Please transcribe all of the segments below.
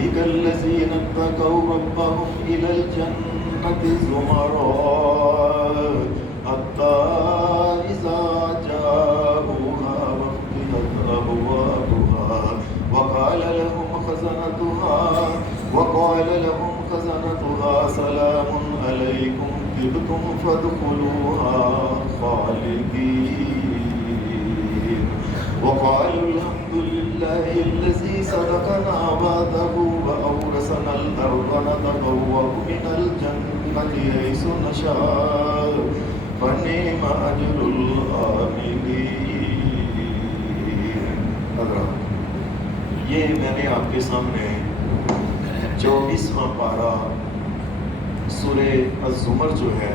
وسيق الذين اتقوا ربهم إلى الجنة زمرا حتى إذا جاءوها وفتحت أبوابها وقال لهم خزنتها سلام عليكم طبتم فادخلوها خالدين وقالوا الحمد لله الذي صدقنا وعده وأورثنا الأرض نتبوأ من الجنة حيث نشاء فنعم أجر العاملين. حضرات، یہ میں نے آپ کے سامنے 24واں پارہ سورہ الزمر جو ہے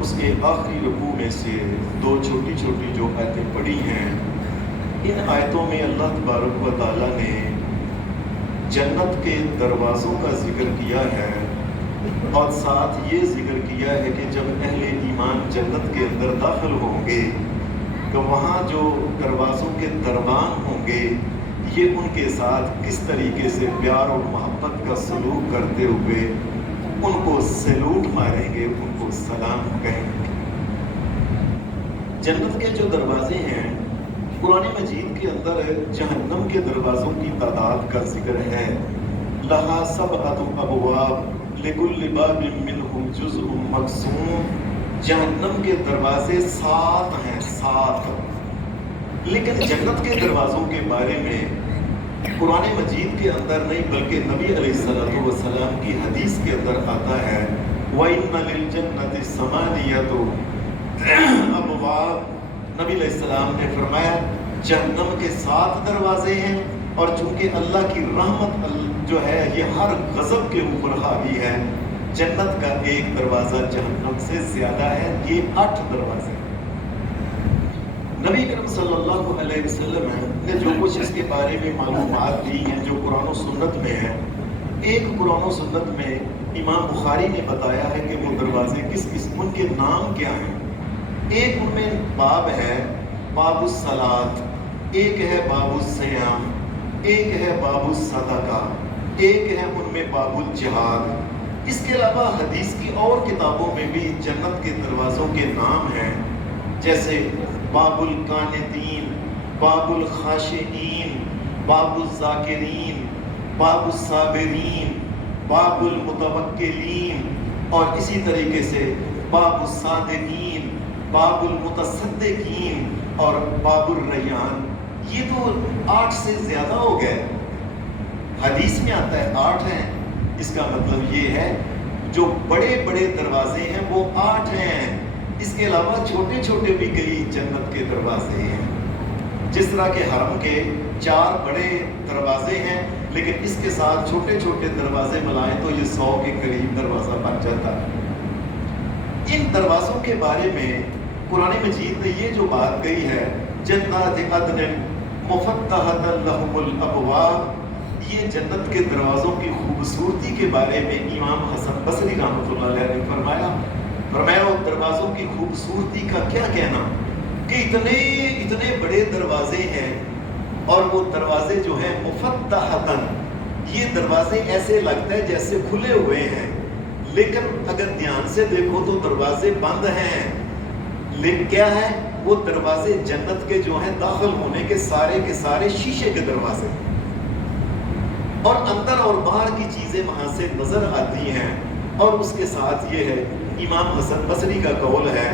اس کے آخری رکوع میں سے دو چھوٹی چھوٹی جو آیتیں پڑھی ہیں، ان آیتوں میں اللہ تبارک و تعالیٰ نے جنت کے دروازوں کا ذکر کیا ہے اور ساتھ یہ ذکر کیا ہے کہ جب اہل ایمان جنت کے اندر داخل ہوں گے تو وہاں جو دروازوں کے دربان ہوں گے یہ ان کے ساتھ کس طریقے سے پیار اور محبت کا سلوک کرتے ہوئے ان کو سلوٹ ماریں گے، ان کو سلام کہیں گے۔ جنت کے جو دروازے ہیں، قرآن مجید کے اندر جہنم کے دروازوں کی تعداد کا ذکر ہے۔ لہا سبعۃ ابواب لکل باب منہم جزء مقسوم۔ جہنم کے دروازے 7 ہیں، 7۔ لیکن جنت کے دروازوں کے بارے میں قرآن مجید کے اندر نہیں بلکہ نبی علیہ السلام کی حدیث کے اندر آتا ہے وَإِنَّ لِلْجَنَّةِ ثَمَانِيَةُ أَبْوَابٍ۔ نبی علیہ السلام نے فرمایا جہنم کے 7 دروازے ہیں، اور چونکہ اللہ کی رحمت جو ہے یہ ہر غضب کے اوپر حاوی ہے، جنت کا ایک دروازہ جہنم سے زیادہ ہے، یہ 8 دروازے ہیں۔ نبی کریم صلی اللہ علیہ وسلم نے جو کچھ اس کے بارے میں معلومات دی ہیں جو قرآن و سنت میں ہے، ایک قرآن و سنت میں امام بخاری نے بتایا ہے کہ وہ دروازے کس قسم کے نام کیا ہیں۔ ایک ان میں باب ہے باب الصلاۃ، ایک ہے باب الصیام، ایک ہے باب الصدقہ، ایک ہے ان میں باب الجہاد۔ اس کے علاوہ حدیث کی اور کتابوں میں بھی جنت کے دروازوں کے نام ہیں، جیسے باب القانتین، باب الخاشعین، باب الذاکرین، باب الصابرین، باب المتوکلین، اور اسی طریقے سے باب الصادقین، باب المتصدقین اور باب الریان۔ یہ تو 8 سے زیادہ ہو گئے۔ حدیث میں آتا ہے 8 ہیں، اس کا مطلب یہ ہے جو بڑے بڑے دروازے ہیں وہ 8 ہیں، اس کے علاوہ چھوٹے چھوٹے بھی کئی جنت کے دروازے ہیں۔ جس طرح کے حرم کے 4 بڑے دروازے ہیں، لیکن اس کے ساتھ چھوٹے چھوٹے دروازے ملائیں تو یہ 100 کے قریب دروازہ بن جاتا ہے۔ ان دروازوں کے بارے میں قرآن مجید نے یہ جو بات کہی ہے جنات عدن مفتحۃ لہم الابواب، یہ جنت کے دروازوں کی خوبصورتی کے بارے میں امام حسن بصری رحمۃ اللہ علیہ نے فرمایا وہ دروازوں کی خوبصورتی کا کیا کہنا کہ اتنے بڑے دروازے ہیں، اور وہ دروازے جو ہیں مفتحۃ، یہ دروازے ایسے لگتا ہے جیسے کھلے ہوئے ہیں، لیکن اگر دھیان سے دیکھو تو دروازے بند ہیں۔ لیکن کیا ہے؟ وہ دروازے جنت کے جو ہیں داخل ہونے کے سارے شیشے کے دروازے، اور اندر اور باہر کی چیزیں وہاں سے نظر آتی ہیں۔ اور اس کے ساتھ یہ ہے امام حسن بصری کا قول ہے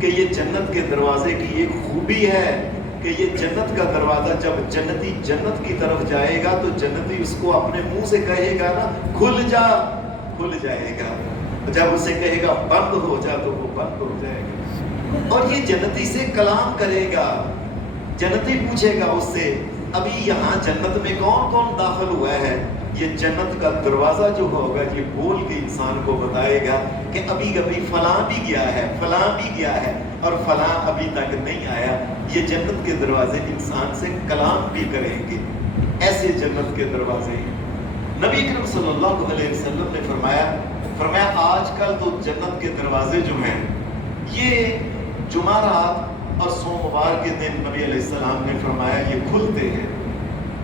کہ یہ جنت کے دروازے کی ایک خوبی ہے کہ یہ جنت کا دروازہ جب جنتی جنت کی طرف جائے گا تو جنتی اس کو اپنے منہ سے کہے گا نا کھل جا، کھل جائے گا، جب اسے کہے گا بند ہو جا تو وہ بند ہو جائے گا۔ اور یہ جنتی سے کلام کرے گا، جنتی پوچھے گا اس سے ابھی یہاں جنت میں کون کون داخل ہوا ہے؟ یہ جنت کا دروازہ جو ہوگا یہ بول کے انسان کو بتائے گا کہ ابھی فلاں بھی گیا ہے، فلاں بھی گیا ہے، اور فلاں ابھی تک نہیں آیا۔ یہ جنت کے دروازے انسان سے کلام بھی کریں گے، ایسے جنت کے دروازے ہیں۔ نبی کریم صلی اللہ علیہ وسلم نے فرمایا آج کل تو جنت کے دروازے جو ہیں یہ جمعرات اور سوموار کے دن نبی علیہ السلام نے فرمایا یہ کھلتے ہیں۔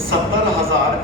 70,000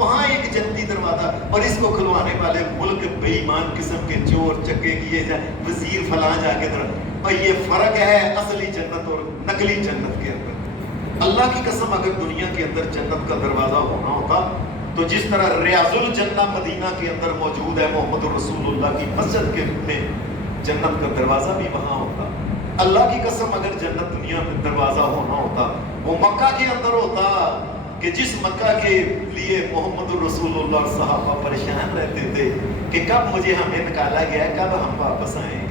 وہاں ایک جنتی دروازہ، اور اس کو کھلوانے والے ملک بے ایمان قسم کے چور چکے کیے جائیں، وزیر فلاں جا کے اور یہ فرق ہے اصلی جنت اور نقلی جنت کے اندر۔ اللہ کی قسم اگر دنیا کے اندر جنت کا دروازہ ہونا ہوتا تو جس طرح ریاض الجنہ مدینہ کے اندر موجود ہے محمد رسول اللہ کی مسجد کے میں، جنت کا دروازہ بھی وہاں ہوتا۔ اللہ کی قسم اگر جنت دنیا میں دروازہ ہونا ہوتا وہ مکہ کے اندر ہوتا، کہ جس مکہ کے لیے محمد رسول اللہ اور صحابہ پریشان رہتے تھے کہ کب مجھے ہمیں نکالا گیا ہے، کب ہم واپس آئیں گے۔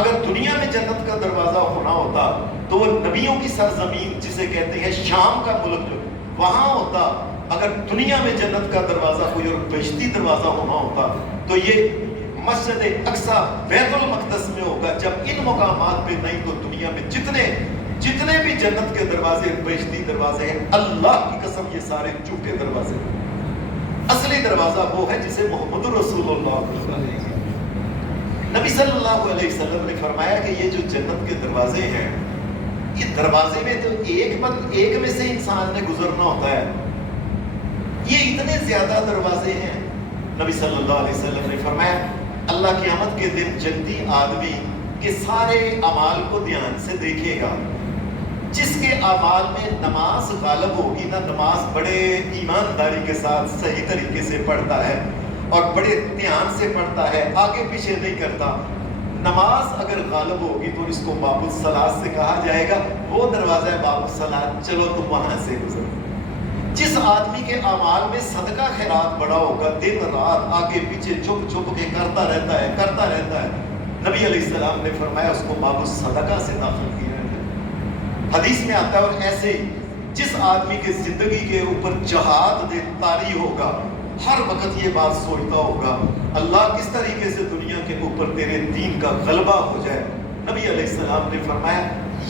اگر دنیا میں جنت کا دروازہ ہونا ہوتا تو وہ نبیوں کی سرزمین جسے کہتے ہیں شام کا ملک جو وہاں ہوتا۔ اگر دنیا میں جنت کا دروازہ کوئی اور بہشتی دروازہ ہونا ہوتا تو یہ مسجد اقصی بیت المقدس میں ہوگا۔ جب ان مقامات پہ نہیں تو دنیا میں جتنے بھی جنت کے دروازے بہشتی دروازے ہیں، اللہ کی قسم یہ سارے جھوٹے دروازے ہیں۔ اصلی دروازہ وہ ہے جسے محمد رسول اللہ نبی صلی اللہ علیہ وسلم نے فرمایا کہ یہ جو جنت کے دروازے ہیں، یہ دروازے میں تو ایک میں سے انسان نے گزرنا ہوتا ہے، یہ اتنے زیادہ دروازے ہیں۔ نبی صلی اللہ علیہ وسلم نے فرمایا اللہ قیامت کے دن جنتی آدمی کے سارے اعمال کو دھیان سے دیکھے گا، جس کے اعمال میں نماز غالب ہوگی نا، نماز بڑے ایمانداری کے ساتھ صحیح طریقے سے پڑھتا ہے اور بڑے دھیان سے پڑھتا ہے، آگے پیچھے نہیں کرتا، نماز اگر غالب ہوگی تو اس کو باب الصلاۃ سے کہا جائے گا، وہ دروازہ ہے باب الصلاۃ، چلو تم وہاں سے گزرو۔ جس آدمی کے اعمال میں صدقہ خیرات بڑا ہوگا، دن رات آگے پیچھے چھپ کے کرتا رہتا ہے، نبی علیہ السلام نے فرمایا اس کو باب الصدقہ سے داخل کیا ہے۔ حدیث میں آتا ہے اور ایسے جس آدمی کے زندگی کے اوپر جہاد طاری ہوگا، ہر وقت یہ بات سوچتا ہوگا اللہ کس طریقے سے دنیا کے اوپر تیرے دین کا غلبہ ہو جائے، نبی علیہ السلام نے فرمایا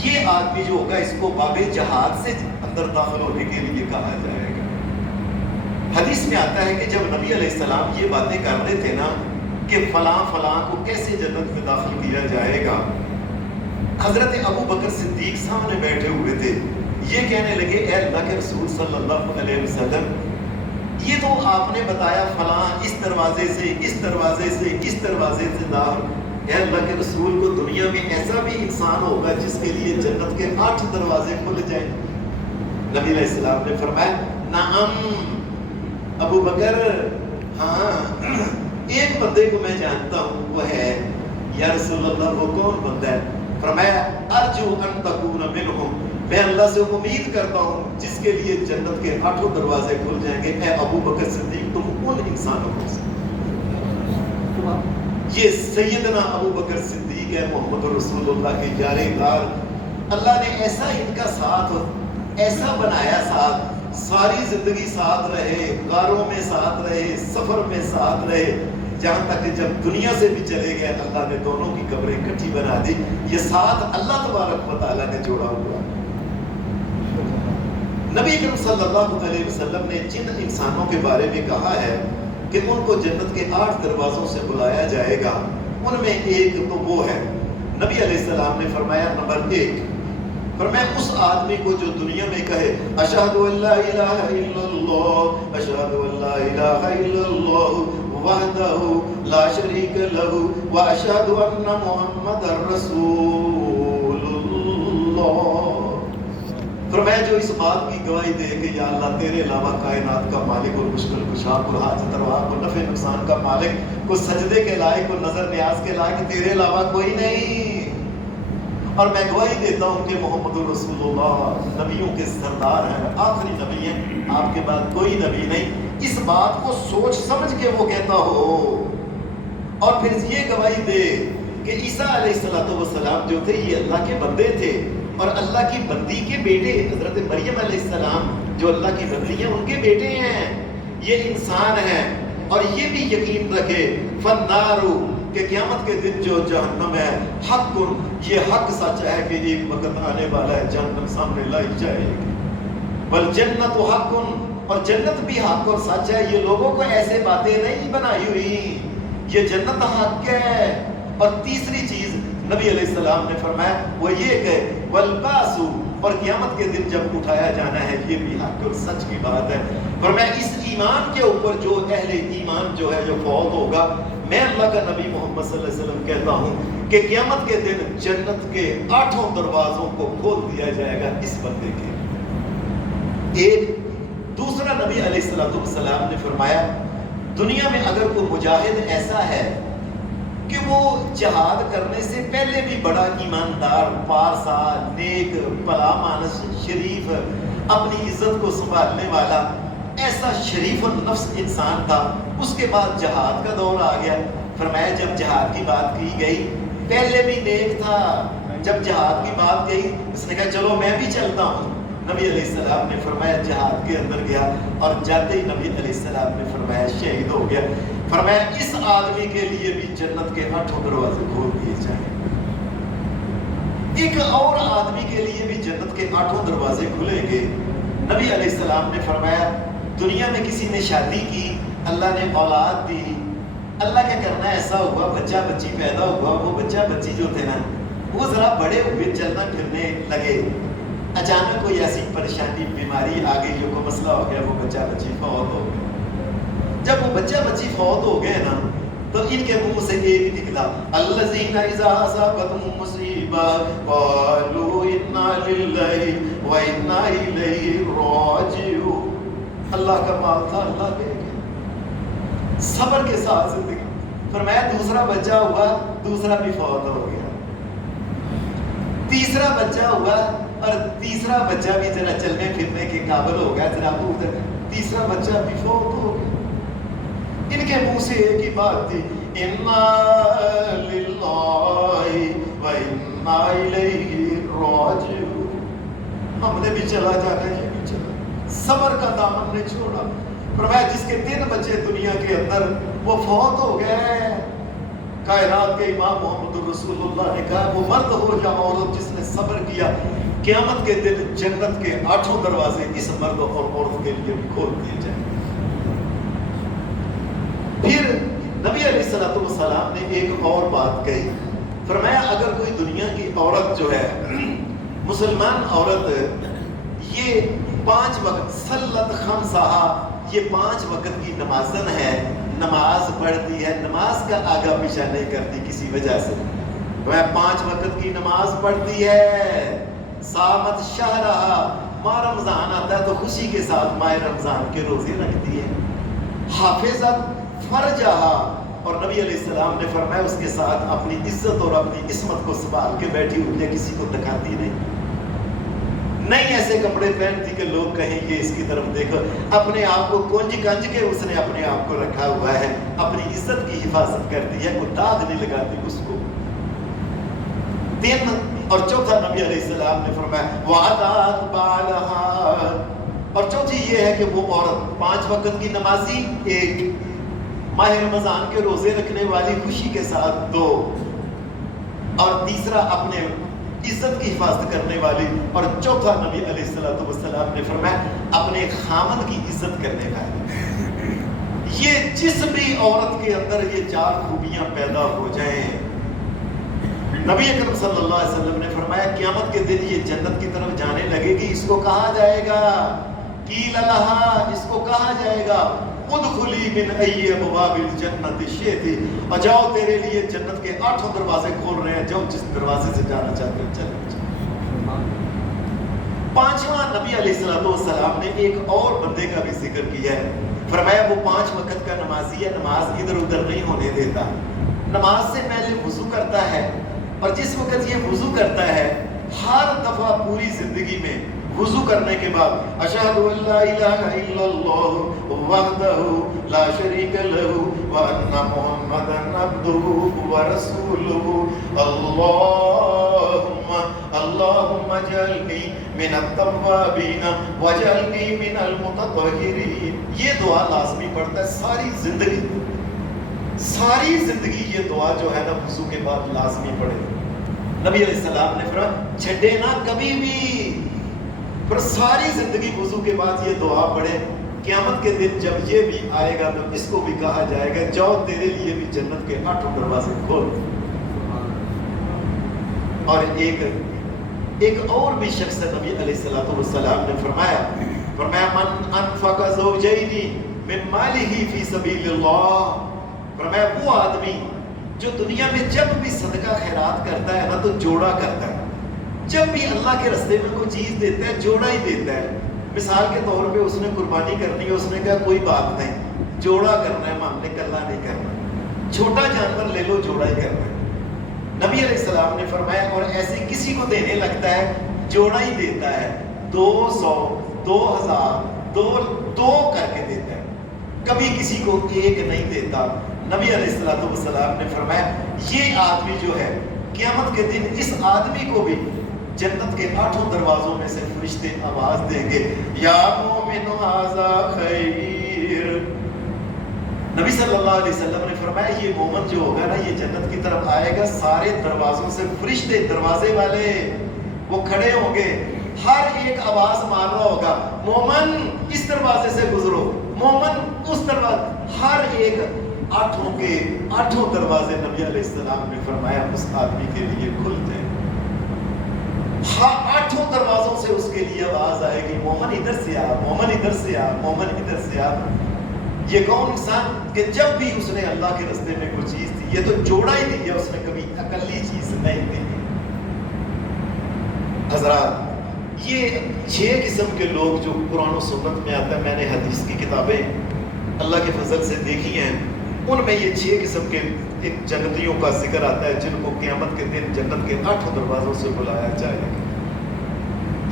یہ آدمی جو ہوگا اس کو باب جہاد سے اندر داخل ہونے کے لیے کہا جائے گا۔ حدیث میں آتا ہے کہ جب نبی علیہ السلام یہ باتیں کر رہے تھے نا کہ فلاں کو کیسے جنت میں داخل کیا جائے گا، حضرت ابو بکر صدیق سامنے بیٹھے ہوئے تھے، یہ کہنے لگے اے اللہ کے رسول صلی اللہ علیہ وسلم، یہ تو آپ نے بتایا فلاں اس دروازے سے داخل، اے اللہ کے رسول کو دنیا میں ایسا بھی انسان ہوگا جس کے لیے جنت کے 8 دروازے کھل جائیں؟ نبی علیہ السلام نے فرمایا نعم ابو بکر، ہاں ایک بندے کو میں جانتا ہوں، وہ ہے یا رسول اللہ، وہ کون بندہ ہے؟ فرمایا ارجو ان تکون منہم، میں اللہ سے امید کرتا ہوں جس کے لیے جنت کے 8 دروازے کھل جائیں گے، اے ابو بکر صدیق تم ان انسانوں میں سے۔ یہ سیدنا ابو بکر صدیق ہے، محمد رسول اللہ کے یار غار۔ اللہ نے ایسا ان کا ساتھ ایسا بنایا، ساتھ ساری زندگی ساتھ رہے، غاروں میں ساتھ رہے، سفر میں ساتھ رہے، جہاں تک کہ جب دنیا سے بھی چلے گئے اللہ نے دونوں کی قبریں اکٹھی بنا دی۔ یہ ساتھ اللہ تبارک و تعالیٰ نے جوڑا ہوا۔ نبی اکرم صلی اللہ علیہ وسلم نے جن انسانوں کے بارے میں کہا ہے کہ ان کو جنت کے 8 دروازوں سے بلایا جائے گا، ان میں ایک تو وہ ہے، نبی علیہ السلام نے فرمایا نمبر 1، فرمایا اس آدمی کو جو دنیا میں کہے اشہد ان لا الہ الا اللہ، اشہد ان لا الہ الا اللہ وحدہ لا شریک لہ واشہد ان محمد رسول اللہ۔ فرمایا جو اس بات کی گواہی دے کہ یا اللہ تیرے علاوہ کائنات کا مالک اور مشکل کشا اور حاجت روا اور نفع نقصان کا مالک، کو سجدے کے لائق اور نظر نیاز کے لائق تیرے علاوہ کوئی نہیں، اور میں گواہی دیتا ہوں کہ محمد رسول اللہ نبیوں کے سردار ہیں، آخری نبی ہیں، آپ کے بعد کوئی نبی نہیں۔ اس بات کو سوچ سمجھ کے وہ کہتا ہو اور پھر یہ گواہی دے کہ عیسیٰ علیہ السلام جو تھے یہ اللہ کے بندے تھے اور اللہ کی بندی کے بیٹے، حضرت مریم علیہ السلام جو اللہ کی بندی ہیں ان کے بیٹے ہیں، یہ انسان ہیں، اور یہ بھی یقین رکھے فالنار کہ قیامت کے دن جو جہنم ہے حق، یہ حق سچ ہے کہ ایک وقت آنے والا ہے جہنم سامنے لائی جائے گی، والجنت حق، اور جنت بھی حق اور سچ ہے، یہ لوگوں کو ایسے باتیں نہیں بنائی ہوئی، یہ جنت حق ہے۔ اور تیسری چیز نبی علیہ السلام نے فرمایا وہ یہ کہ والباس اور قیامت کے دن جب اٹھایا جانا ہے یہ بھی حق اور سچ کی بات ہے۔ فرمایا اس ایمان کے اوپر جو اہل ایمان جو ہے جو فوت ہوگا، میں اللہ کا نبی محمد صلی اللہ علیہ وسلم کہتا ہوں کہ قیامت کے دن جنت کے 8 دروازوں کو کھول دیا جائے گا اس بندے کے۔ ایک دوسرا نبی علیہ السلام نے فرمایا دنیا میں اگر کوئی مجاہد ایسا ہے کہ وہ جہاد کرنے سے پہلے بھی بڑا ایماندار، پارسا، نیک، بھلا مانس، شریف، اپنی عزت کو سنبھالنے والا ایسا شریف النفس انسان تھا، اس کے بعد جہاد کا دور آ گیا۔ فرمایا جب جہاد کی بات کی گئی، پہلے بھی نیک تھا، جب جہاد کی بات گئی اس نے کہا چلو میں بھی چلتا ہوں۔ نبی علیہ السلام نے فرمایا جہاد کے اندر گیا اور جاتے ہی نبی علیہ السلام نے فرمایا شہید ہو گیا۔ فرمایا اس آدمی کے لیے بھی جنت کے 8 دروازے کھول دیے جائیں۔ ایک اور آدمی کے لیے بھی جنت کے 8 دروازے کھلیں گے۔ نبی علیہ السلام نے فرمایا دنیا میں کسی نے شادی کی، اللہ نے اولاد دی، اللہ کیا کرنا ایسا ہوا بچہ بچی پیدا ہوا، وہ بچہ بچی جو تھے نا وہ ذرا بڑے ہوئے، چلنا پھرنے لگے، اچانک کوئی ایسی پریشانی بیماری آ گئی، کوئی مسئلہ ہو گیا، وہ بچہ بچی فوت ہو گیا۔ جب وہ بچہ بچی فوت ہو گئے نا تو ان کے منہ سے ایک نکلا الذین اذا اصابتهم مصیبہ قالوا انا للہ وانا الیہ راجعون۔ اللہ کا مال تھا، اللہ لے گیا، صبر کے ساتھ زندگی۔ فرمایا دوسرا بچہ ہوا، دوسرا بھی فوت ہو گیا، تیسرا بچہ ہوا اور تیسرا بچہ بھی ذرا چلنے پھرنے کے قابل ہو گیا، ذرا ادھر، تیسرا بچہ بھی فوت ہو گیا۔ ان کے منہ سے ایک ہی بات تھی انا للہ و انا الیہ راجعون، ہم نے بھی چلا جانا ہے، یہ بھی چلا، صبر کا دامن نے چھوڑا۔ فرمایا جس کے 3 بچے دنیا کے اندر وہ فوت ہو گئے، کائنات کے امام محمد رسول اللہ نے کہا وہ مرد ہو یا عورت جس نے صبر کیا، قیامت کے دن جنت کے 8 دروازے اس مرد اور عورت کے لیے بھی کھول دیے جائیں۔ پھر نبی علیہ السلام نے ایک اور بات کہی، فرمایا اگر کوئی دنیا کی عورت جو ہے مسلمان عورت یہ 5 وقت صلت خمسہا، یہ 5 وقت کی نمازن ہے، نماز پڑھتی ہے، نماز کا آگا پیچھا نہیں کرتی کسی وجہ سے، وہ 5 وقت کی نماز پڑھتی ہے، صامت شہرہا، ماہ رمضان آتا ہے تو خوشی کے ساتھ ماہ رمضان کے روزے رکھتی ہے، حافظت فرجہا، اور نبی علیہ السلام نے فرمایا اس کے ساتھ اپنی عزت اور اپنی عصمت کو سنبھال کے بیٹھی ہوئی ہے، کسی کو دکھاتی نہیں ایسے کپڑے پہنتی کہ لوگ کہیں یہ اس کی طرف دیکھو، اپنے آپ کو کنج کنج کے اس نے اپنے آپ کو رکھا ہوا ہے، اپنی عزت کی حفاظت کرتی ہے، کوئی داغ نہیں لگاتی اس کو۔ 3 اور چوتھا نبی علیہ السلام نے فرمایا وعدات بالہا، اور چوتھی یہ ہے کہ وہ عورت 5 وقت کی نمازی، 1 ماہ رمضان کے روزے رکھنے والی خوشی کے ساتھ 2، اور تیسرا اپنے عزت کی حفاظت کرنے والی، اور چوتھا نبی علیہ السلام نے فرمایا اپنے خامد کی عزت کرنے والی۔ یہ جس بھی عورت کے اندر یہ 4 خوبیاں پیدا ہو جائیں، نبی اکرم صلی اللہ علیہ وسلم نے فرمایا قیامت کے دن یہ جنت کی طرف جانے لگے گی، اس کو کہا جائے گا قیل لہا، اس کو کہا جائے گا ادخلی من ای ابواب الجنت شئتی، اور جاؤ تیرے لیے جنت کے 8 دروازے کھول رہے ہیں، جاؤ جس دروازے سے جانا چاہتے ہیں چلو۔ 5واں نبی علیہ السلام نے ایک اور بندے کا بھی ذکر کیا ہے، فرمایا وہ 5 وقت کا نمازی ہے، نماز ادھر ادھر نہیں ہونے دیتا، نماز سے پہلے وضو کرتا ہے، اور جس وقت یہ وضو کرتا ہے ہر دفعہ پوری زندگی میں وضو کرنے کے بعد اشہد ان لا الہ الا اللہ وحدہ لا شریک لہ وان محمدا عبدہ ورسولہ اللہم اجعلنی من التوابین واجعلنی من المتطہرین، یہ دعا لازمی پڑھتا ہے ساری زندگی یہ دعا جو ہے نا وضو کے بعد لازمی پڑھے۔ نبی علیہ السلام نے فرمایا چھڑے نہ کبھی بھی، پر ساری زندگی وضو کے بعد یہ دعا پڑھے، قیامت کے دن جب یہ بھی آئے گا تو اس کو بھی کہا جائے گا جاؤ تیرے لیے بھی جنت کے 8 دروازے کھول۔ اور ایک اور بھی شخص نبی علیہ الصلوۃ والسلام نے فرمایا من انفق زوجین من مالہ فی سبیل اللہ، فرمایا وہ آدمی جو دنیا میں جب بھی صدقہ خیرات کرتا ہے نا تو جوڑا کرتا ہے، جب بھی اللہ کے راستے میں کوئی چیز دیتا ہے جوڑا ہی دیتا ہے۔ مثال کے طور پہ اس نے قربانی کرنی ہے، اس نے کہا کوئی بات نہیں، جوڑا کرنا ہے، ہم نے کلا نہیں کرنا، چھوٹا جانور لے لو جوڑا ہی کرنا ہے۔ نبی علیہ السلام نے فرمایا اور ایسے کسی کو دینے لگتا ہے جوڑا ہی دیتا ہے، 200 2000 دو کر کے دیتا ہے، کبھی کسی کو ایک نہیں دیتا۔ نبی علیہ السلام نے فرمایا یہ آدمی جو ہے قیامت کے دن اس آدمی کو بھی جنت کے 8 دروازوں میں سے فرشتے آواز دیں گے، یا مومن ھذا خیر۔ نبی صلی اللہ علیہ وسلم نے فرمایا یہ مومن جو ہوگا نا یہ جنت کی طرف آئے گا، سارے دروازوں سے فرشتے دروازے والے وہ کھڑے ہوں گے، ہر ایک آواز مار رہا ہوگا، مومن اس دروازے سے گزرو، مومن اس دروازے، ہر ایک 8 دروازے نبی علیہ السلام نے فرمایا اس آدمی کے لیے کھلتے ہیں، 8 دروازوں سے اس کے لیے آواز آئے گی، مومن ادھر سے آ، مومن ادھر سے آ، مومن ادھر سے آ۔ یہ کون انسان کہ جب بھی اس نے اللہ کے راستے میں کوئی چیز دی، یہ تو جوڑا ہی دیا، اس نے کبھی اقلی چیز نہیں دی۔ حضرات یہ 6 قسم کے لوگ جو قرآن و سنت میں آتا ہے، میں نے حدیث کی کتابیں اللہ کے فضل سے دیکھی ہیں، ان میں یہ 6 قسم کے جنتیوں کا ذکر آتا ہے جن کو قیامت کے دن جنت کے 8 دروازوں سے بلایا جائے گا۔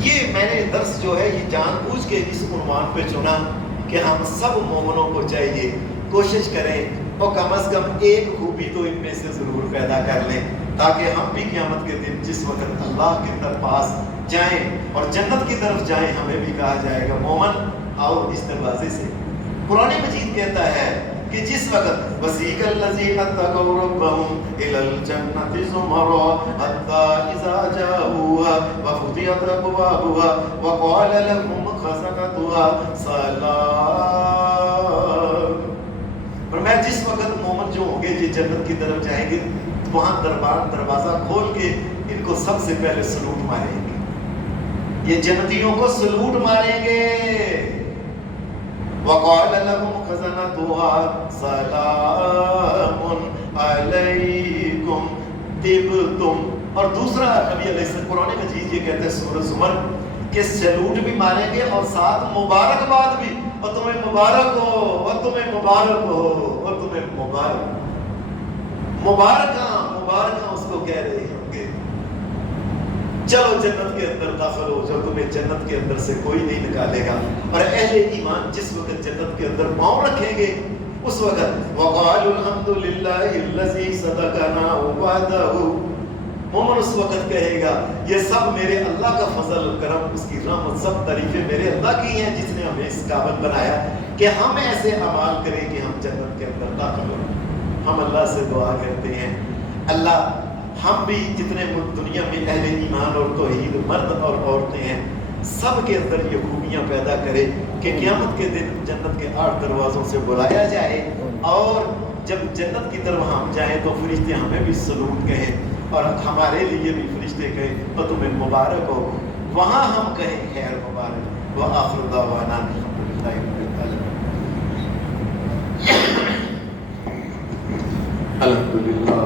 یہ میں نے درس جو ہے یہ جان بوجھ کے اس عنوان پہ چنا کہ ہم سب مومنوں کو چاہیے کوشش کریں اور کم از کم ایک خوبی تو ان میں سے ضرور پیدا کر لیں، تاکہ ہم بھی قیامت کے دن جس وقت اللہ کے پاس جائیں اور جنت کی طرف جائیں ہمیں بھی کہا جائے گا مومن آؤ اس دروازے سے۔ قرآن مجید کہتا ہے کہ جس وقت وسیق الذین اتقوا ربهم الی الجنۃ زمرا حتی اذا جاءوها وفتحت ابوابها وقال لهم خزنتها سلام، اور میں جس وقت مومن جو ہوں گے یہ جنت کی طرف جائیں گے وہاں دروازہ کھول کے ان کو سب سے پہلے سلوٹ ماریں گے، یہ جنتیوں کو سلوٹ ماریں گے، وقال لهم خزنتها سلام علیکم طبتم۔ اور دوسرا نبی علیہ السلام قرآن مجید یہ کہتے ہیں سورہ زمر کہ سلوٹ بھی ماریں گے اور ساتھ مبارکباد بھی، اور تمہیں مبارک ہو اور تمہیں مبارک ہو اور تمہیں مبارکاں اس کو کہہ رہے ہوں گے، چلو جنت کے اندر داخل ہو جاؤ، تمہیں جنت کے اندر سے کوئی نہیں نکالے گا۔ اور اہل ایمان جس وقت جنت کے اندر پاؤں رکھیں گے اس وقت وقالوا الحمد للہ الذی صدقنا وعدہ، مومن اس وقت کہے گا یہ سب میرے اللہ کا فضل و کرم، اس کی رحمت، سب تعریفیں میرے اللہ کی ہیں جس نے ہمیں اس قابل بنایا کہ ہم ایسے اعمال کریں کہ ہم جنت کے اندر داخل ہوں۔ ہم اللہ سے دعا کرتے ہیں اللہ ہم بھی جتنے دنیا میں اہل ایمان اور توحید مرد اور عورتیں ہیں سب کے اندر یہ خوبیاں پیدا کرے کہ قیامت کے دن جنت کے 8 دروازوں سے بلایا جائے، اور جب جنت کی طرف ہم جائیں تو فرشتے ہمیں بھی سلوٹ کہیں اور ہمارے لیے بھی فرشتے کہیں تو تمہیں مبارک ہو، وہاں ہم کہیں خیر مبارک۔ وآخر دعوانا الحمدللہ رب العالمین۔ الحمدللہ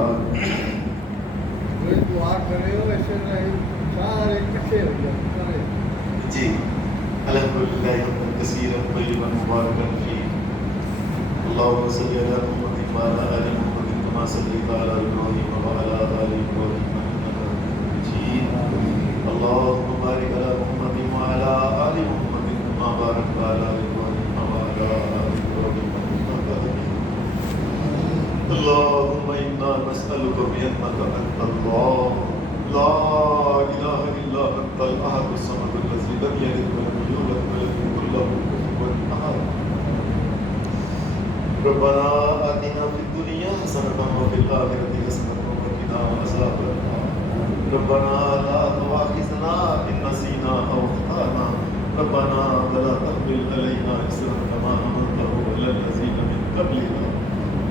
دعا کرے ہو ایسے نہیں سارے کٹھے ہو جائے جی الحمدللہ حمدا کثیرا طیبا مبارکا فیہ، اللهم صل علی محمد وعلی آل محمد کما صلیت علی ابراہیم وعلی آل ابراہیم انک حمید مجید، اللهم بارک علی محمد وعلی آل محمد کما بارکت علی ابراہیم وعلی آل ابراہیم انک حمید مجید، اللهم انا نسألک بأنک انت اللہ لا الہ الا انت الاحد الصمد الذی لم یلد ولم یولد ولم یکن له کفوا احد، ربنا آتنا فی الدنیا حسنة وفی الآخرة حسنة وقنا عذاب النار، ربنا لا تؤاخذنا إن نسینا أو أخطأنا، ربنا ولا تحمل علينا إصرا كما حملته على الذين من قبلنا،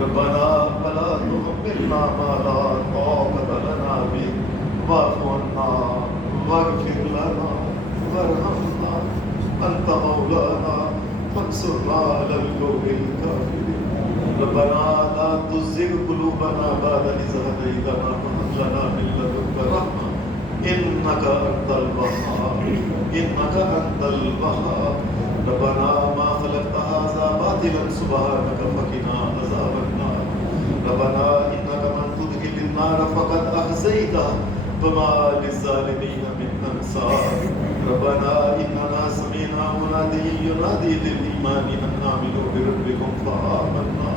ربنا ولا تحملنا ما لا طاقة لنا به واعف عنا واغفر أنت مولانا فانصرنا على القوم الكافرين ربنا لا تزغ قلوبنا بعد إذ هديتنا وهب لنا من لدنك رحمة إنك أنت الوهاب إنك أنت الوهاب ربنا ما خلقت هذا باطلا سبحانك فقنا عذاب النار ربنا إنك من تدخل النار فقد أخزيته وما للظالمين من أنصار ربنا إننا سمعنا مناديا ينادي للإيمان أن آمنوا بربكم فآمنا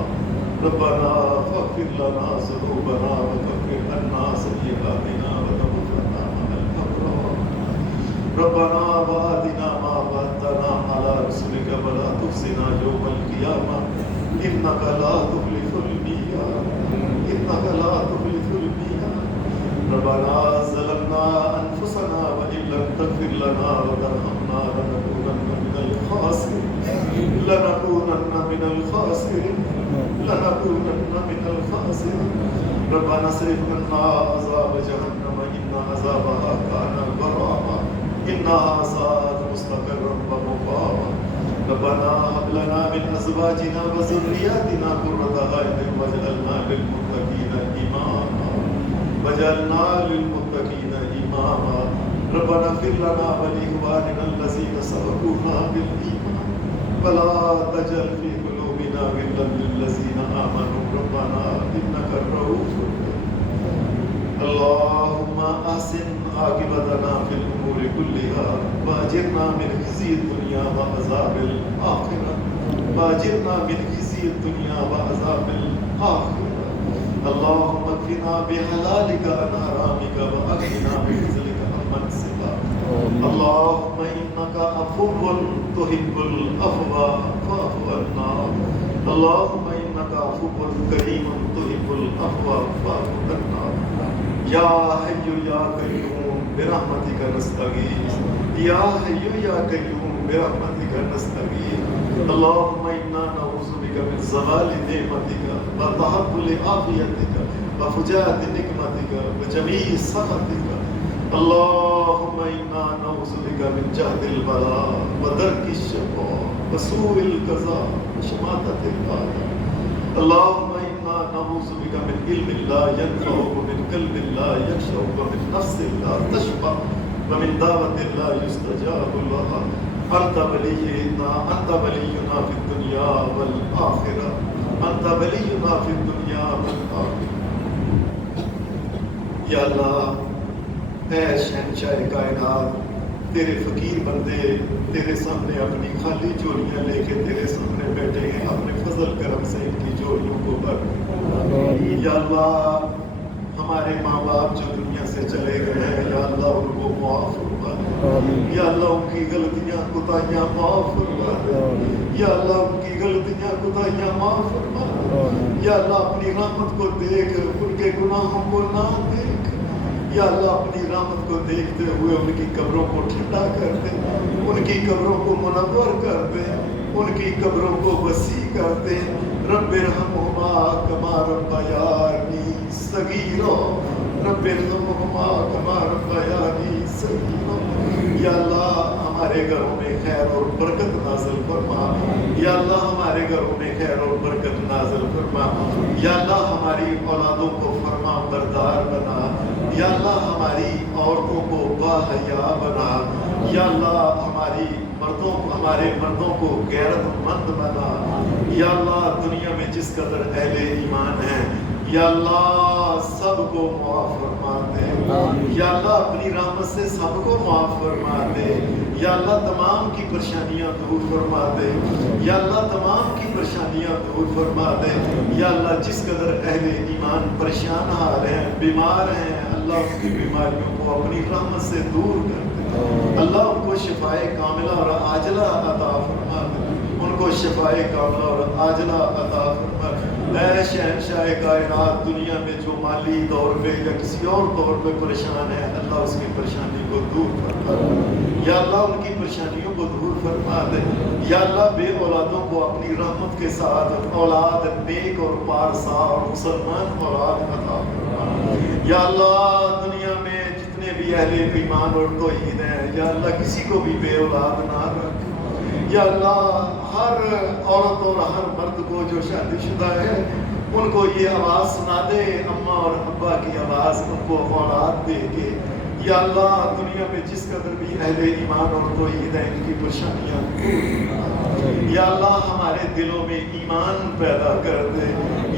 ربنا فاغفر لنا ذنوبنا وكفر عنا سيئاتنا وتوفنا مع الأبرار ربنا وآتنا ما وعدتنا على رسلك ولا تخزنا يوم القيامة إنك لا تخلف الميعاد إنك لا تخلف الميعاد ربنا ظلمنا أنفسنا وإن لم تغفر لنا وترحمنا لنكونن من الخاسرين لنكونن من الخاسرين لنكونن من الخاسرين ربنا اصرف عنا عذاب جهنم إن عذابها كان غراما إنها ساءت مستقرا ومقاما ربنا هب لنا من أزواجنا وذرياتنا قرة أعين واجعلنا للمتقين إماما وجعلنا للمتقين إماما ربنا اغفر لنا ولإخواننا الذين سبقونا بالإيمان ولا تجعل في قلوبنا غلا للذين آمنوا ربنا إنك رؤوف رحيم اللهم أحسن عاقبتنا في الأمور كلها وأجرنا من خزي الدنيا وعذاب الآخرة وأجرنا من خزي الدنيا وعذاب الآخرة اللهم اكفنا بحلالك عن حرامك وأغننا بفضلك عمن سواك اللهم إنك عفو تحب العفو فاعف عنا اللهم إنك عفو كريم تحب العفو فاعف عنا يا حي يا قيوم برحمتك نستغيث يا حي يا قيوم برحمتك نستغيث اللهم إنا نعوذ بك من زوال نعمتك وتحول عافيتك وفجاءة نقمتك وجميع سخطك اللهم إنا نعوذ بك من جهد البلاء ودرك الشقاء وسوء القضاء وشماتة الأعداء اللهم إنا نعوذ بك من علم لا ينفع ومن قلب لا يخشع ومن نفس لا تشبع ومن دعوة لا يستجاب لها أنت ولينا في الدنيا والآخرة أنت ولينا في الدنيا والآخرة یا اللہ اے شہنشاہ کائنات تیرے فقیر بندے تیرے سامنے اپنی خالی جوڑیاں لے کے تیرے سامنے بیٹھے ہیں اپنے فضل کرم سے ان کی جوڑیوں کو بھر یا اللہ ہمارے ماں باپ جو دنیا سے چلے گئے ہیں یا اللہ ان کو معاف فرما دے یا اللہ ان کی غلطیاں کوتاہیاں معاف فرما دے یا اللہ ان کی غلطیاں کوتاہیاں معاف فرما دے یا اللہ اپنی رحمت کو دیکھ ان کے گناہوں کو نہ دیکھ یا اللہ اپنی رحمت کو دیکھتے ہوئے ان کی قبروں کو ٹھنڈا کر دے ان کی قبروں کو منور کر دے ان کی قبروں کو وسیع کر دے رب ارحمہما کما ربیانی صغیرا رب ارحمہما کما ربیانی صغیرا یا اللہ ہمارے گھروں میں خیر اور برکت نازل فرما یا اللہ ہمارے گھروں میں خیر اور برکت نازل فرما یا اللہ ہماری اولادوں کو فرما بردار بنا یا اللہ ہماری عورتوں کو باحیا بنا یا اللہ ہمارے مردوں کو غیرت مند بنا یا اللہ دنیا میں جس قدر اہل ایمان ہیں یا اللہ سب کو معاف فرما دے یا اللہ اپنی رحمت سے سب کو معاف فرما دے یا اللہ تمام کی پریشانیاں دور فرما دے یا اللہ تمام کی پریشانیاں دور فرما دے یا اللہ جس قدر اہل ایمان پریشان حال ہیں بیمار ہیں اللہ ان کی بیماریوں کو اپنی رحمت سے دور کر دے اللہ ان کو شفائے کاملہ اور عاجلہ عطا فرما دے ان کو شفائے کاملہ اور عاجلہ عطا فرما دے اے شہنشاہ کائنات دنیا میں جو مالی طور پہ یا کسی اور طور پہ پریشان ہے اللہ اس کی پریشانی کو دور فرما دے یا اللہ ان کی پریشانیوں کو دور فرما دے یا اللہ بے اولادوں کو اپنی رحمت کے ساتھ اولاد نیک اور پارسا اور مسلمان اولاد عطا فرما یا اللہ دنیا میں جتنے بھی اہل ایمان اور توحید ہیں یا اللہ کسی کو بھی بے اولاد نہ رکھ یا اللہ ہر عورت اور ہر مرد کو جو شادی شدہ ہے ان کو یہ آواز سنا دے اماں اور ابا کی آواز، ان کو اولاد دے کے یا اللہ دنیا میں جس قدر بھی اہل ایمان اور توحید ہے ان کی پریشانیاں دور، یا اللہ ہمارے دلوں میں ایمان پیدا کر دے،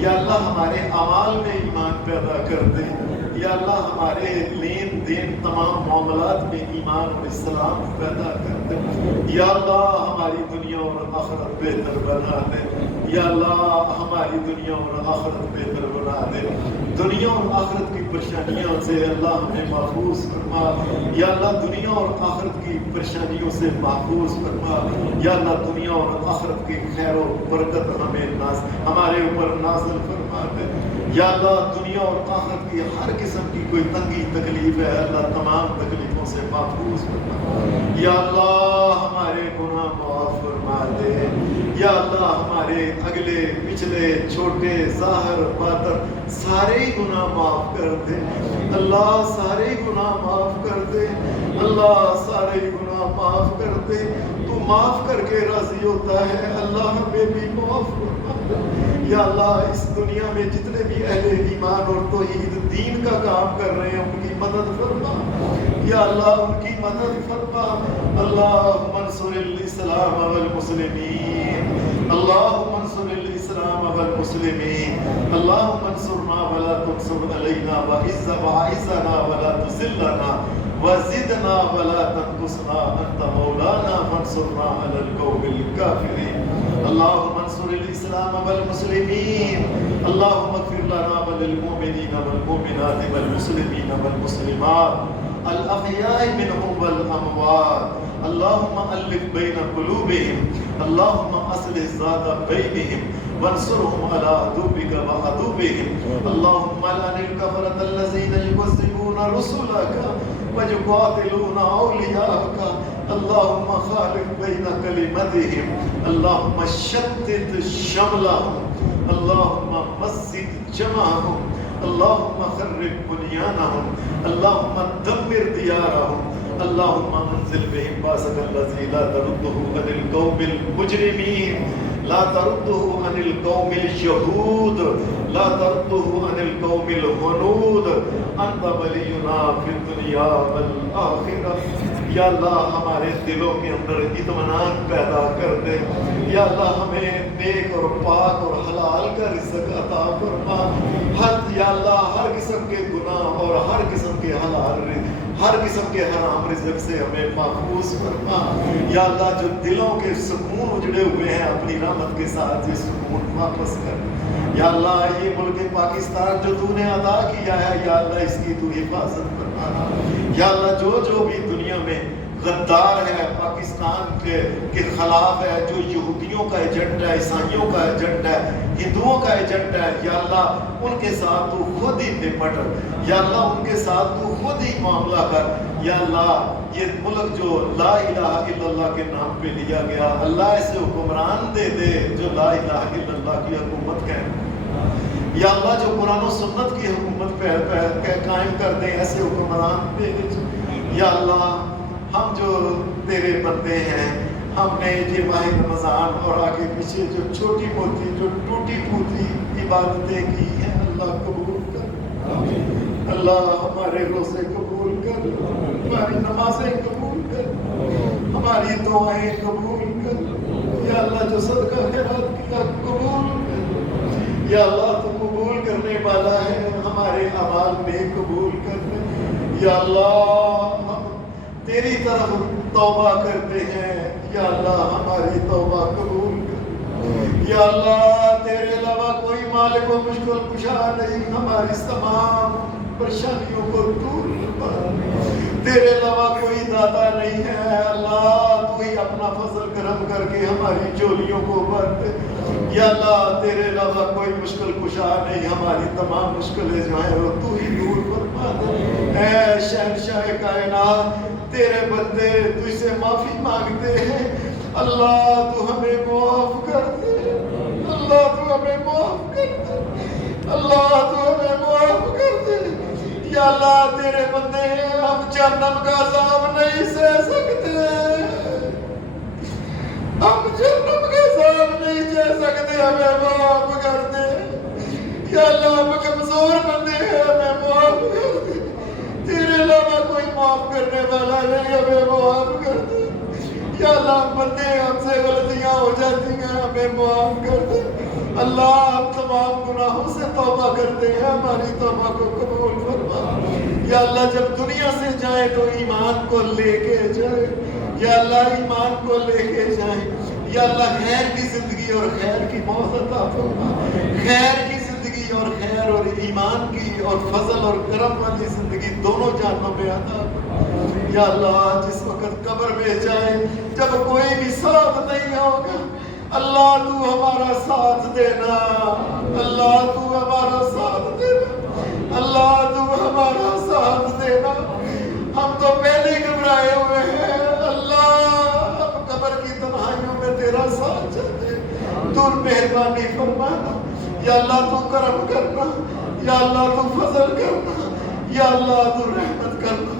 یا اللہ ہمارے اعمال میں ایمان پیدا کر دے، یا اللہ ہمارے لین دین تمام معاملات میں ایمان اور اسلام پیدا کر دے، یا اللہ ہماری دنیا اور آخرت بہتر بنا دے، یا اللہ ہماری دنیا اور آخرت بہتر بنا دے، دنیا اور آخرت کی پریشانیوں سے اللہ ہمیں محفوظ فرما، یا اللہ دنیا اور آخرت کی پریشانیوں سے محفوظ فرما، یا اللہ دنیا اور آخرت کی خیر و برکت ہمارے اوپر نازل فرما دے، یا اللہ دنیا اور آخرت کی ہر قسم کی کوئی تنگی تکلیف ہے اللہ تمام تکلیفوں سے محفوظ فرما، یا اللہ ہمارے گناہ معاف فرما دے، یا اللہ ہمارے اگلے پچھلے چھوٹے ظاہر باطن سارے گناہ معاف کر دے، اللہ سارے گناہ معاف کر دے، اللہ سارے گناہ معاف کر دے، تو معاف کر کے راضی ہوتا ہے، اللہ ہمیں بھی معاف فرما دے، یا اللہ اس دنیا میں جتنے بھی اہل ایمان اور توحید دین کا کام کر رہے ہیں ان کی مدد فرما، یا اللہ ان کی مدد فرما، اللہم انصر الاسلام والمسلمین، اللہم انصر الاسلام والمسلمین، اللہم انصرنا ولا تنصر علینا وعزنا ولا تذلنا وزدنا ولا تنقصنا انت مولانا فانصرنا على القوم الكافرين، اللهم انصر الاسلام والمسلمين، اللهم اغفر لنا وللمؤمنين والمؤمنات والمسلمين والمسلمات الاحياء منهم والاموات، اللهم الف بين قلوبهم، اللهم اصلح ذات بينهم وانصرهم على عدوك وعدوهم، اللهم لعن الكفرة الذين يكذبون رسلك ويقاتلون أولياءك، اللهم خالف بين كلمتهم، اللهم شتت شملهم، اللهم مزق جمعهم، اللهم خرب بنيانهم، اللهم دمر ديارهم، اللهم انزل بهم باسك الذي لا ترده عن القوم المجرمين، لا ترده عن القوم اليهود، لا ترده عن القوم الهنود، انت ولينا في الدنيا والآخرة، یا اللہ ہمارے دلوں کے اندر اطمینان پیدا کر دے، یا اللہ ہمیں نیک اور پاک اور حلال کا رزق عطا فرما، یا اللہ ہر قسم کے گناہ اور ہر قسم کے حلال ہر قسم کے حرام رزق سے ہمیں محفوظ فرما، یا اللہ جو دلوں کے سکون اجڑے ہوئے ہیں اپنی رحمت کے ساتھ یہ سکون واپس کر، یا اللہ یہ ملک پاکستان جو تو نے عطا کیا ہے یا اللہ اس کی تو حفاظت فرما، یا اللہ جو بھی دنیا میں غدار ہے پاکستان کے خلاف ہے، جو یہودیوں کا ایجنٹ ہے، عیسائیوں کا ایجنٹ ہے، ہندوؤں کا ایجنٹ ہے، یا اللہ ان کے ساتھ تو خود ہی نپٹ، یا اللہ ان کے ساتھ تو خود ہی معاملہ کر، یا اللہ یہ ملک جو لا الہ الا اللہ کے نام پہ لیا گیا اللہ ایسے حکمران دے دے جو لا الہ الا اللہ کی حکومت کہیں، یا اللہ جو قرآن و سنت کی حکومت پہ قائم کر دیں ایسے حکمران دے دے، یا اللہ ہم جو تیرے بندے ہیں ہم نے یہ ماہ رمضان اور آگے پیچھے جو چھوٹی موٹی جو ٹوٹی پھوٹی عبادتیں کی ہیں اللہ قبول کر، اللہ ہمارے روزے قبول کر، ہماری نمازیں قبول کر، ہماری دعائیں قبول کر، یا اللہ جو صدقہ خیرات کیا قبول کر، یا اللہ تو قبول کرنے والا ہے، ہمارے اعمال میں قبول کر دے، یا اللہ ہم تیری طرف توبہ کرتے ہیں، یا اللہ ہماری توبہ قبول کر، یا اللہ تیرے علاوہ کوئی مالک و مشکل کشا نہیں، ہماری تمام پریشانیوں کو دور کر، تیرے علاوہ کوئی داتا نہیں ہے، اللہ تو ہی اپنا فضل کرم کر کے ہماری جولیوں کو بھر دے، یا اللہ تیرے علاوہ کوئی مشکل کشا نہیں، ہماری تمام مشکلیں جو ہیں وہ تو ہی دور فرما دے، اے شہنشاہ کائنات تیرے بندے تجھ سے معافی مانگتے ہیں، اللہ تو ہمیں معاف کر دے، اللہ تو ہمیں معاف کر دے، اللہ تو ہمیں معاف کر دے، یا اللہ تیرے بندے ہیں ہم جہنم کا عذاب نہیں سہ سکتے، ہم جنم کے ساتھ نہیں جا سکتے، ہمیں معاف کر دے یا اللہ، ہم کمزور بندے ہیں، ہمیں معاف کر دے، تیرے علاوہ کوئی معاف کرنے والا نہیں، ہمیں معاف کر دے یا اللہ، ہم بندے، ہم سے غلطیاں ہو جاتی ہیں، ہمیں معاف کر دے اللہ، ہم تمام گناہوں سے توبہ کرتے ہیں، ہماری توبہ کو قبول فرما یا اللہ، جب دنیا سے جائے تو ایمان کو لے کے جائے یا اللہ، ایمان کو لے کے جائے یا اللہ، خیر کی زندگی اور خیر کی موت عطا فرما، خیر کی زندگی اور خیر اور ایمان کی اور فضل اور کرم والی زندگی دونوں جانوں میں عطا فرما یا اللہ، جس وقت قبر میں جائے جب کوئی بھی ساتھ نہیں ہوگا اللہ، تو ہمارا ساتھ دینا اللہ، تو ہمارا ساتھ دینا اللہ، تو ہمارا ساتھ دینا، ہم تو پہلے گھبرائے ہوئے ہیں اللہ، ہم قبر کی تنہائیوں میں تیرا ساتھ چاہتے ہیں، تو مہربانی فرمانا یا اللہ، تو کرم کرنا یا اللہ، تو فضل کرنا یا اللہ، تو رحمت کرنا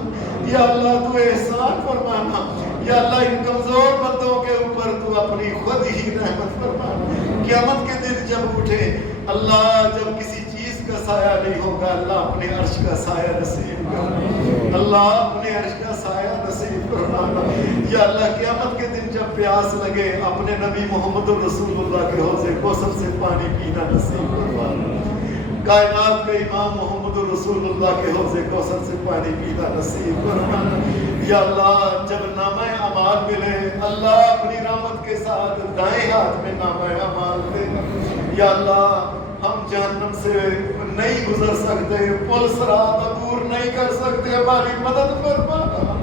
یا اللہ، تو احسان فرمانا یا اللہ، ان کمزور بندوں کے اوپر تو اپنی خود ہی رحمت فرمانا، قیامت کے دن جب اٹھے اللہ، جب کسی چیز کا سایہ نہیں ہوگا اللہ، اپنے عرش کا سایہ نصیب کرنا اللہ، اپنے عرش کا سایہ نصیب فرمانا یا اللہ، قیامت کے دن جب پیاس لگے اپنے نبی محمد رسول اللہ کے حوض کوثر سے پانی پینا نصیب فرمانا، کائنات کے امام محمد رسول اللہ کے حوض کوثر سے پانی پینا نصیب فرمانا یا اللہ، جب نامہ اعمال ملے اللہ، اپنی رحمت کے ساتھ دائیں ہاتھ میں نامہ اعمال دینا یا اللہ، ہم جہنم سے نہیں گزر سکتے، پل صراط عبور نہیں کر سکتے، ہماری مدد فرمانا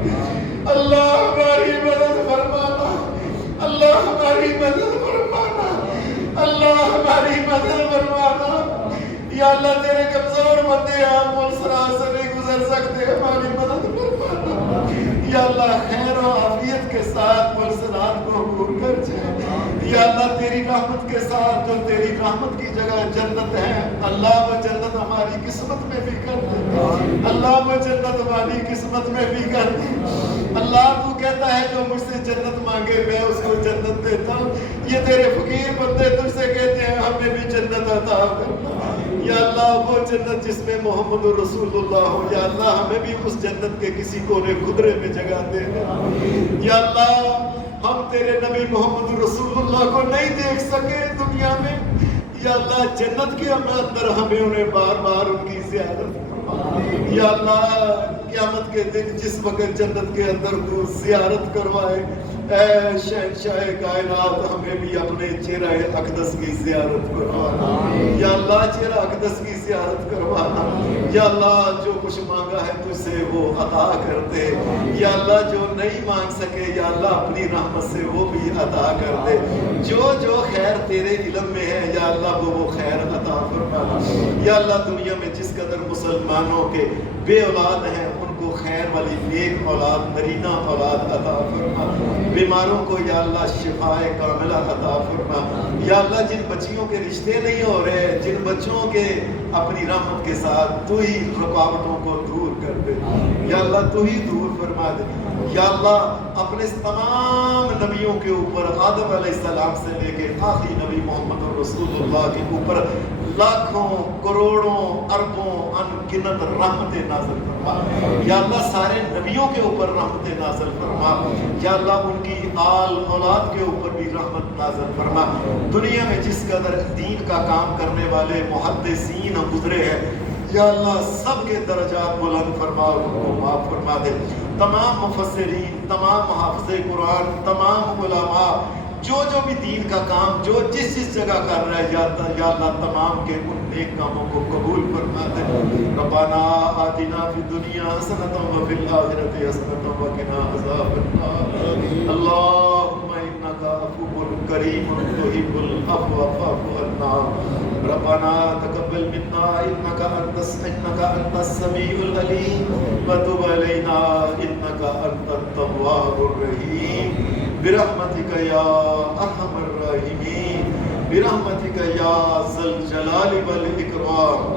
اللہ، ہماری مدد فرمانا اللہ، ہماری مدد فرمانا اللہ، ہماری مدد فرمانا یا اللہ، تیرے کمزور بندے ہم پل صراط سے نہیں گزر سکتے، ہماری مدد فرمانا یا اللہ، خیر و عافیت کے ساتھ پل صراط کو عبور کر جائے یا اللہ، تیری رحمت کے ساتھ، جو تیری رحمت کی جگہ جنت ہے اللہ، وہ جنت ہماری قسمت میں بھی کر دے اللہ، وہ جنت ہماری قسمت میں بھی کر دے اللہ، تو کہتا ہے جو مجھ سے جنت مانگے میں اس کو جنت دیتا ہوں، یہ تیرے فقیر بندے تجھ سے کہتے ہیں ہمیں بھی جنت عطا کرنا یا اللہ، وہ جنت جس میں محمد رسول اللہ ہو یا اللہ، ہمیں بھی اس جنت کے کسی کونے خدرے میں جگہ دے دے یا اللہ، ہم تیرے نبی محمد رسول اللہ کو نہیں دیکھ سکے دنیا میں یا اللہ، جنت کے اندر ہمیں انہیں بار بار ان کی زیارت یا اللہ، قیامت کے دن جس وقت جنت کے اندر تو زیارت کروائے اے شہنشاہ کائنات، ہمیں بھی اپنے چہرہ اقدس کی زیارت کروانا یا اللہ، چہرہ اقدس کی زیارت کروانا یا اللہ، جو کچھ مانگا ہے تجھ سے وہ عطا کر دے یا اللہ، جو نہیں مانگ سکے یا اللہ، اپنی رحمت سے وہ بھی عطا کر دے، جو خیر تیرے علم میں ہے یا اللہ، وہ خیر عطا فرمانا یا اللہ، دنیا میں جس قدر مسلمانوں کے بے اولاد ہیں ان کو خیر والی نیک اولاد، نرینہ اولاد عطا فرما، بیماروں کو یا اللہ شفائے کاملہ عطا فرما یا اللہ، جن بچیوں کے رشتے نہیں ہو رہے، جن بچوں کے اپنی رحمت کے ساتھ تو ہی رکاوٹوں کو دور کر دے یا اللہ، تو ہی دور فرما دے یا اللہ، اپنے تمام نبیوں کے اوپر آدم علیہ السلام سے لے کے آخری نبی محمد رسول اللہ کے اوپر لاکھوں کروڑوں اربوں انگنت رحمتیں نازل فرما یا اللہ، سارے نبیوں کے اوپر رحمتیں نازل فرما یا اللہ، ان کی آل اولاد کے اوپر بھی رحمت نازل فرما، دنیا میں جس قدر دین کا کام کرنے والے محدثین گزرے ہیں یا اللہ، سب کے درجات بلند فرما، ان کو معاف فرما دے، تمام مفسرین، تمام محافظ قرآن، تمام علماء، جو بھی دین کا کام جو جس جگہ کر رہا ہے یا اللہ، تمام کے ان نیک کاموں کو قبول فرما دے، ربنا آتنا فی الدنیا حسنۃ وفی الآخرۃ حسنۃ وقنا عذاب النار، اللہم انک عفو کریم تحب العفو فاعف عنا، ربنا تقبل منا انک انت السمیع العلیم وتب علینا انک انت التواب الرحیم، برحمتک یا ارحم الراحمین، برحمتک یا ذا الجلال والاکرام،